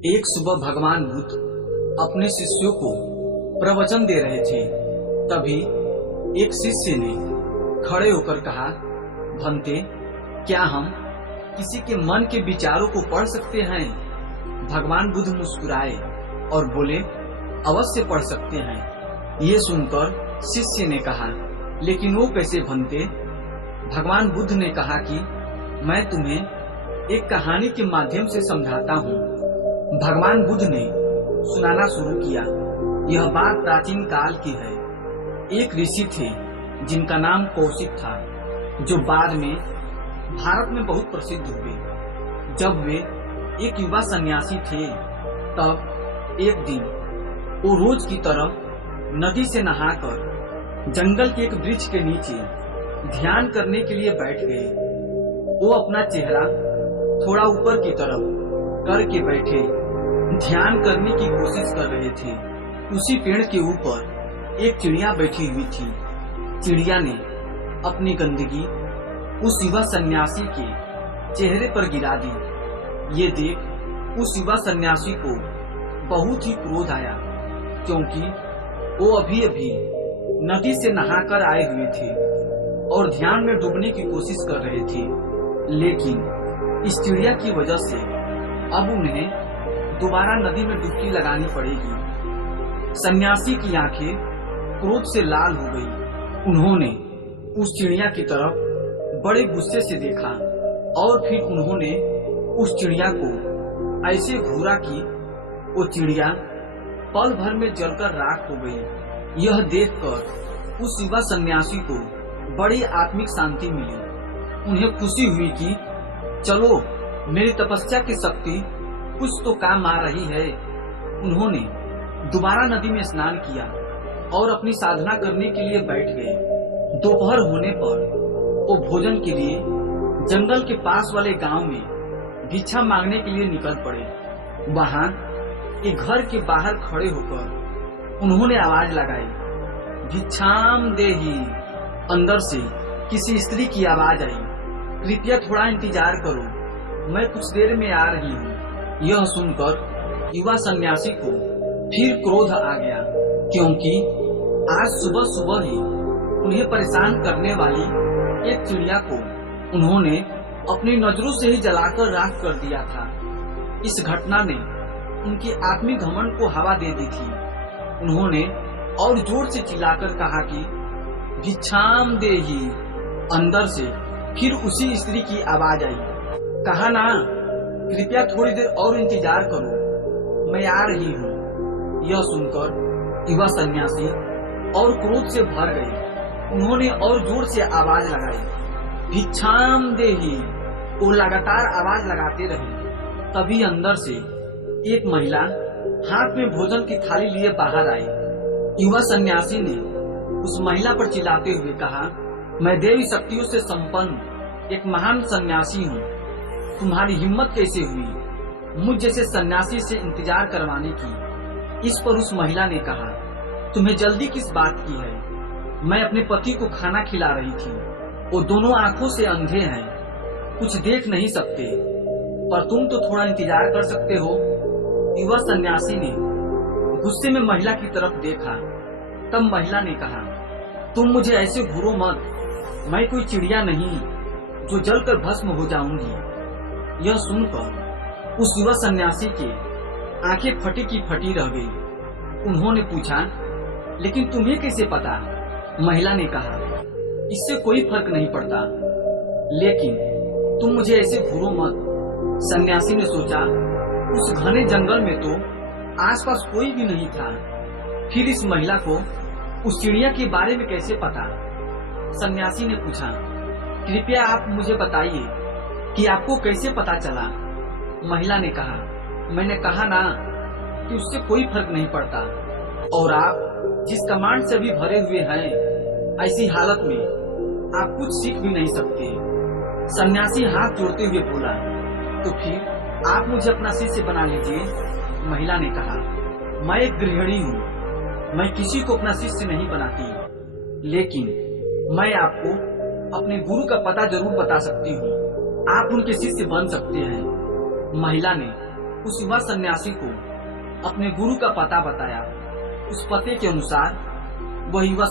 एक सुबह भगवान बुद्ध अपने शिष्यों को प्रवचन दे रहे थे। तभी एक शिष्य ने खड़े होकर कहा, भंते, क्या हम किसी के मन के विचारों को पढ़ सकते हैं? भगवान बुद्ध मुस्कुराए और बोले, अवश्य पढ़ सकते हैं। ये सुनकर शिष्य ने कहा, लेकिन वो कैसे भंते? भगवान बुद्ध ने कहा कि मैं तुम्हें एक कहानी के माध्यम से समझाता हूँ। भगवान बुद्ध ने सुनाना शुरू किया। यह बात प्राचीन काल की है। एक ऋषि थे जिनका नाम कौशिक था, जो बाद में भारत में बहुत प्रसिद्ध हुए। जब वे एक युवा सन्यासी थे, तब एक दिन वो रोज की तरह नदी से नहाकर जंगल के एक वृक्ष के नीचे ध्यान करने के लिए बैठ गए। वो अपना चेहरा थोड़ा ऊपर की तरफ करके बैठे ध्यान करने की कोशिश कर रहे थे। उसी पेड़ के ऊपर एक चिड़िया बैठी हुई थी। चिड़िया ने अपनी गंदगी उस युवा सन्यासी के चेहरे पर गिरा दी। ये देख उस युवा सन्यासी को बहुत ही क्रोध आया, क्योंकि वो अभी अभी नदी से नहाकर आए हुए थे और ध्यान में डूबने की कोशिश कर रहे थे। लेकिन इस चिड़िया की वजह से अब उन्हें दोबारा नदी में डुबकी लगानी पड़ेगी। सन्यासी की आंखें क्रोध से लाल हो गई। उन्होंने उस चिड़िया की तरफ बड़े गुस्से से देखा और फिर उन्होंने उस चिड़िया को ऐसे घूरा कि वो चिड़िया पल भर में जलकर राख हो गई। यह देखकर उस युवा सन्यासी को बड़ी आत्मिक शांति मिली। उन्हें खुशी हुई कि चलो, मेरी तपस्या की शक्ति कुछ तो काम आ रही है। उन्होंने दोबारा नदी में स्नान किया और अपनी साधना करने के लिए बैठ गए। दोपहर होने पर वो भोजन के लिए जंगल के पास वाले गांव में भिक्षा मांगने के लिए निकल पड़े। वहां एक घर के बाहर खड़े होकर उन्होंने आवाज लगाई, भिक्षाम देहि। अंदर से किसी स्त्री की आवाज आई, कृपया थोड़ा इंतजार करो, मैं कुछ देर में आ रही हूँ। यह सुनकर युवा सन्यासी को फिर क्रोध आ गया, क्योंकि आज सुबह सुबह ही उन्हें परेशान करने वाली एक चिड़िया को उन्होंने अपनी नजरों से ही जलाकर राख कर दिया था। इस घटना ने उनकी आत्मिक घमंड को हवा दे दी थी। उन्होंने और जोर से चिल्लाकर कहा कि भिक्षाम देहि। अंदर से फिर उसी स्त्री की आवाज आई, कहा ना, कृपया थोड़ी देर और इंतजार करो, मैं आ रही हूँ। यह सुनकर युवा सन्यासी और क्रोध से भर गए। उन्होंने और जोर से आवाज लगाई, भिक्षाम देहि। वो लगातार आवाज लगाते रहे। तभी अंदर से एक महिला हाथ में भोजन की थाली लिए बाहर आई। युवा सन्यासी ने उस महिला पर चिल्लाते हुए कहा, मैं देवी शक्तियों से संपन्न एक महान सन्यासी हूँ। तुम्हारी हिम्मत कैसे हुई मुझ जैसे सन्यासी से इंतजार करवाने की? इस पर उस महिला ने कहा, तुम्हें जल्दी किस बात की है? मैं अपने पति को खाना खिला रही थी। वो दोनों आंखों से अंधे हैं, कुछ देख नहीं सकते, पर तुम तो थोड़ा इंतजार कर सकते हो। युवा सन्यासी ने गुस्से में महिला की तरफ देखा। तब महिला ने कहा, तुम मुझे ऐसे घूरो मत, मैं कोई चिड़िया नहीं जो जलकर भस्म हो जाऊंगी। यह सुनकर उस युवा सन्यासी की आंखें फटी की फटी रह गई। उन्होंने पूछा, लेकिन तुम्हें कैसे पता? महिला ने कहा, इससे कोई फर्क नहीं पड़ता, लेकिन तुम मुझे ऐसे घूरो मत। सन्यासी ने सोचा, उस घने जंगल में तो आसपास कोई भी नहीं था, फिर इस महिला को उस चिड़िया के बारे में कैसे पता? सन्यासी ने पूछा, कृपया आप मुझे बताइए कि आपको कैसे पता चला? महिला ने कहा, मैंने कहा ना कि उससे कोई फर्क नहीं पड़ता, और आप जिस कमांड से भी भरे हुए हैं, ऐसी हालत में आप कुछ सीख भी नहीं सकते। सन्यासी हाथ जोड़ते हुए बोला, तो फिर आप मुझे अपना शिष्य बना लीजिए। महिला ने कहा, मैं एक गृहिणी हूँ, मैं किसी को अपना शिष्य नहीं बनाती, लेकिन मैं आपको अपने गुरु का पता जरूर बता सकती हूँ। आप उनके शिष्य बन सकते हैं। महिला ने उस युवा सन्यासी को अपने गुरु का पता बताया। उस पते के अनुसार वह युवा